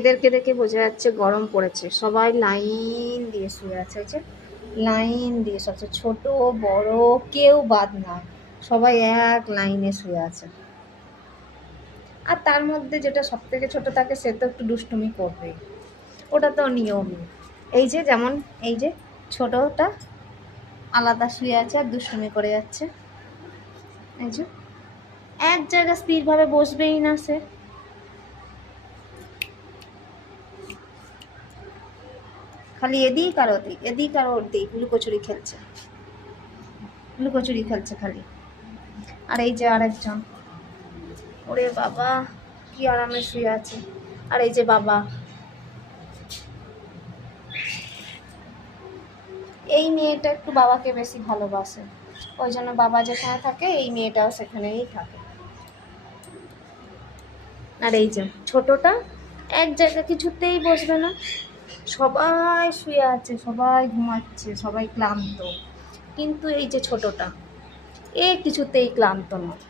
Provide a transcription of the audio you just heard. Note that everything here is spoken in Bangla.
এদেরকে দেখে বোঝা যাচ্ছে গরম পড়েছে, সবাই লাইন দিয়ে শুয়ে আছে। এই যে লাইন দিয়ে সবচেয়ে ছোট বড় কেউ বাদ নয়, সবাই এক লাইনে শুয়ে আছে। আর তার মধ্যে যেটা সব থেকে ছোট থাকে সে তো একটু দুষ্টুমি করবে, ওটা তো নিয়মই। এই যে যেমন এই যে ছোটটা আলাদা শুয়ে আছে আর দুষ্টুমি করে যাচ্ছে। এই যে এক জায়গায় স্থিরভাবে বসবেই না সে। খালি এদিক আর ওদিক, এদিক আর ওদিক লুকোচুরি খেলছে, লুকোচুরি খেলছে খালি। আর এই যে আরেকজন, ওরে বাবা কি আরামে শুয়ে আছে। আর এই যে বাবা, এই মেয়েটা একটু বাবাকে বেশি ভালোবাসে, ওই জন্য বাবা যেখানে থাকে এই মেয়েটাও সেখানেই থাকে। আর এই যে ছোটটা এক জায়গায় কিছুতেই বসবে না, সবাই শুয়ে আছে, সবাই ঘুমাচ্ছে, সবাই ক্লান্ত, কিন্তু এই যে ছোটটা এ কিছুতেই ক্লান্ত নয়।